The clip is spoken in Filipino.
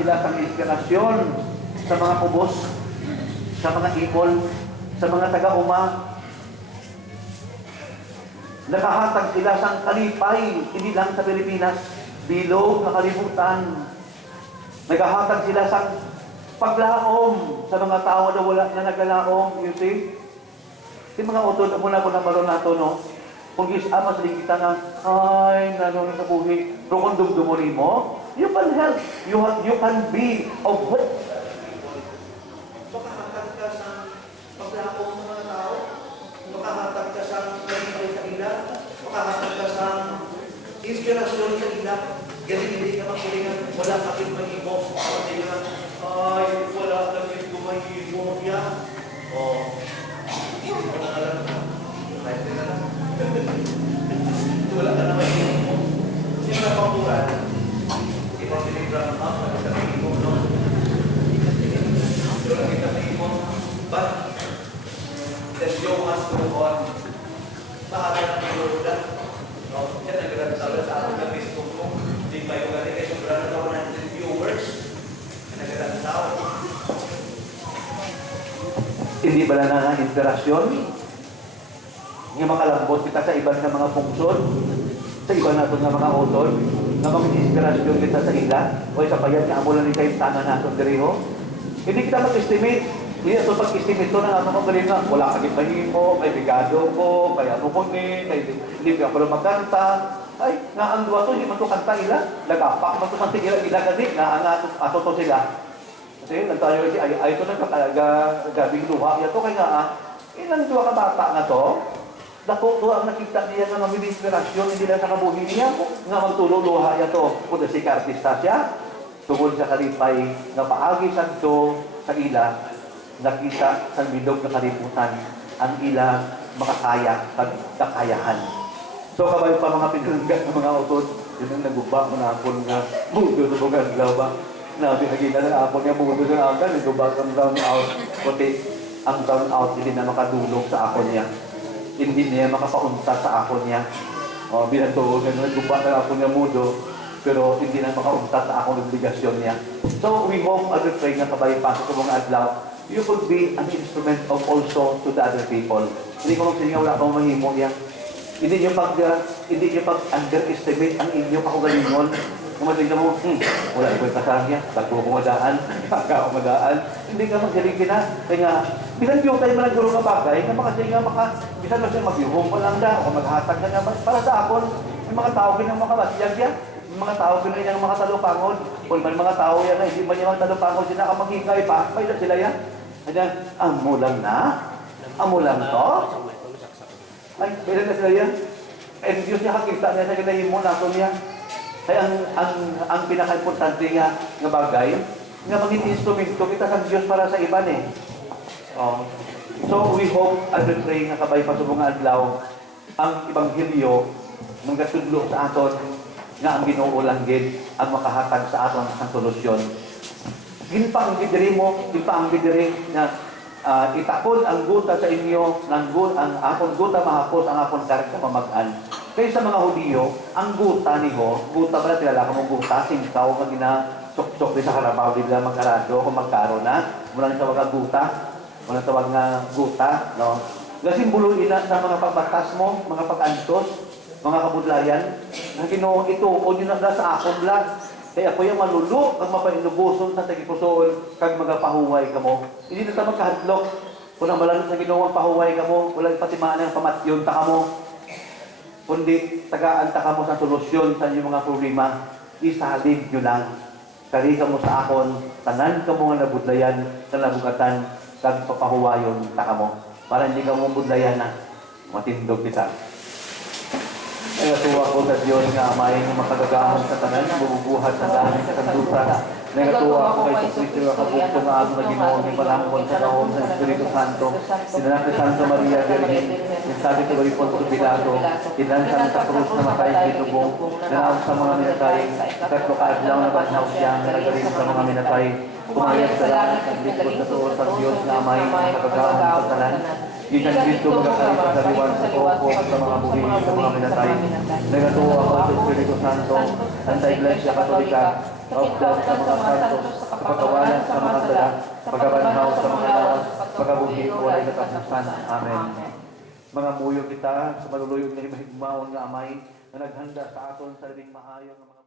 sila sa inspirasyon sa mga kubos, sa mga ipol, sa mga taga-uma. Nakahatag sila sa kalipay, hindi lang sa Pilipinas, bilog na kalibutan. Nakahatag sila sa paglaom sa mga tao na wala na naglalaom, you see? Yung mga utod, muna ko na maroon nato, no? Kung gisama sa kita nga, ay, nanon sa buhi, pero kung dumdumuli mo, you can help. You can be of hope. Makahatag ka sa paglaom ng mga tao, makahatag ka sa kalipay sa ila, makahatag ka sa inspirasyon sa ila. Kasi hindi ka magsilingan, wala kakit mag-ibo. Hindi ka, ay, wala kakit mag-ibo yan. O, hindi mo na alam. Kahit din na lang. Wala ka na mag-ibo. Hindi mo na pakuran. Hindi mo sinigram up, nakita mag-ibo, no? Pero nakita mag-ibo. But, the show must go on. Mahal na mag-ibo lang. No? Yan ang gano'n sa akin na Facebook mo. Hindi pa yung gano'n kayo sobrang na 100 viewers. Nagandang tao. Hindi ba na inspirasyon? Yung makalambot kita sa iba ng mga funksyon, sa iba natin ng mga utol, na mag-inspirasyon kita sa ila, o sa payan, kaamulan ni kayo tangan natin diriho. Hindi kita mag-estimate. Hindi ito pag-estimate ito na ano kong galing nga, wala kagit mahimo, may bigado ko, kaya ano ko ni, hindi ka pala magkanta. Ay, nga ang duwa to, hindi man ito kanta ila. Lagapak man ito kanta ila, gadi, nga ang ato to sila. Kasi nagtayo kasi, ay ito nagkagabing luha. Ito kaya nga, ilang duwa ka bata nga to, dako to ang nakita niya nga mga inspirasyon, hindi lang sa kabuhi niya, nga magtulo luha niya to. Kung si artista siya, tungkol sa kalipay, nga paagi sa to, sa ila, nakita sa bilog na kaliputan ang ila makakaya kakayahan. So kabay pa mga pinulungan ng mga utod, yun ang nagubak mo na apon nga mudo sa mga aglaw ba? Nabihagina ng apon nga mudo sa agan, nagubak ang round out, kundi ang round out hindi na makadulog sa apon niya. Hindi niya makapaunta sa apon niya. O binatuon nga nagubak ng apon nga mudo, pero hindi na makaunta sa akong obligasyon niya. So we hope at the pray na kabay pa sa mga adlaw, you could be an instrument of also to the other people. Hindi ko magsilingaw wala akong mahimo yan. Hindi nyo pag-underestimate ang inyong kakugalingon. Kung matignan mo, wala iko'y kasahya, tagpo kumadaan, kakakumadaan. Hindi ka magsiling na. Kaya nga, bisan yung tayo managuro ng bagay, na makasiling nga bisan lang siya mag-yuhong pa lang da, o maghatag na nga. Para sa akon, yung mga tao kinang makabasyag yan. Yung mga tao kinang yung mga talupangod. O yung mga tao yan na hindi man yung mga talupangod, sila ka maghingay pa, pailan sila yan. Kaya, amo lang na? Amo lang to? Ay, pailan na sila yan? And Diyos niya kakita niya sa kinahimo nato niya. Kaya ang pinaka-importante nga bagay, nga maging instrumento kita sa Diyos para sa iban eh. Oh. So we hope and we pray nga kabay pa sa mga adlaw ang Ebanghelyo magkatudlo sa aton nga ang Ginoo lang gid ang makahatag sa aton ang solusyon. Ginpa ang bidiri mo, ginpa ang bidiri na itakod ang guta sa inyo, ang akong guta mahapos ang akong karik na mamagan. Kaya sa mga Hudiyo, ang guta niho, guta pala tilala ka mong guta, singkaw, magina sok-sok sa harabaw, di lang magkarado, kung magkaro na, mula sa waga guta, mula sa waga guta, no? Gasimbolo ina sa mga pagbatas mo, mga pag-antos, mga kabudlayan, ang Ginoo ito, o yun na sa akong lang. Kaya ako yung malulo, ang mapainubuson sa tagipusoon, kag magapahuway ka mo. Hindi na sa magkahadlok, kung ang malalot sa Ginoo ang pahuway ka mo, walang patimaan ng pamatyon ta ka mo. Kundi tagaan ta ka mo sa solusyon sa inyong mga problema, isalig nyo lang. Kari ka mo sa akon, tanan ka mo nga nabudlayan, sa nabugatan, kag papahuwayon ta ka mo. Para hindi ka mo budlayan na, matindog kita. Kaya tuwa ko sa Diyos nga may makagagahon sa tanan, bububuhat sa dahil sa kanduta. Nagatuwa ko kay Kristo nga kabukto nga ako na Ginoo ni Palangkon sa kahon sa Espiritu Santo. Sinanak ni Santa Maria Virgen, sabi ko rin Ponto Pilato, tinansan sa krus na matay dito po, nanawag sa mga minatay, katlo kaadlaw na banhaw siya, nalagaling sa mga minatay, kumayag sa langit, ang likod sa tuon sa Diyos nga may makagagahon sa tanan. Ikan Kristo magkakalit sa sariwan sa koko sa mga buhi sa mga minatay. Nagatuwa ako sa Espiritu Santo, Santa Iglesia Katolika, of God sa mga santos, pagkabanhaw sa mga lawas, pagkabuhi o walay katapusan. Amen. Mga muyo kita sa maluluyog na himahigmaon nga amay, na naghanda sa aton sa ring maayo ng mga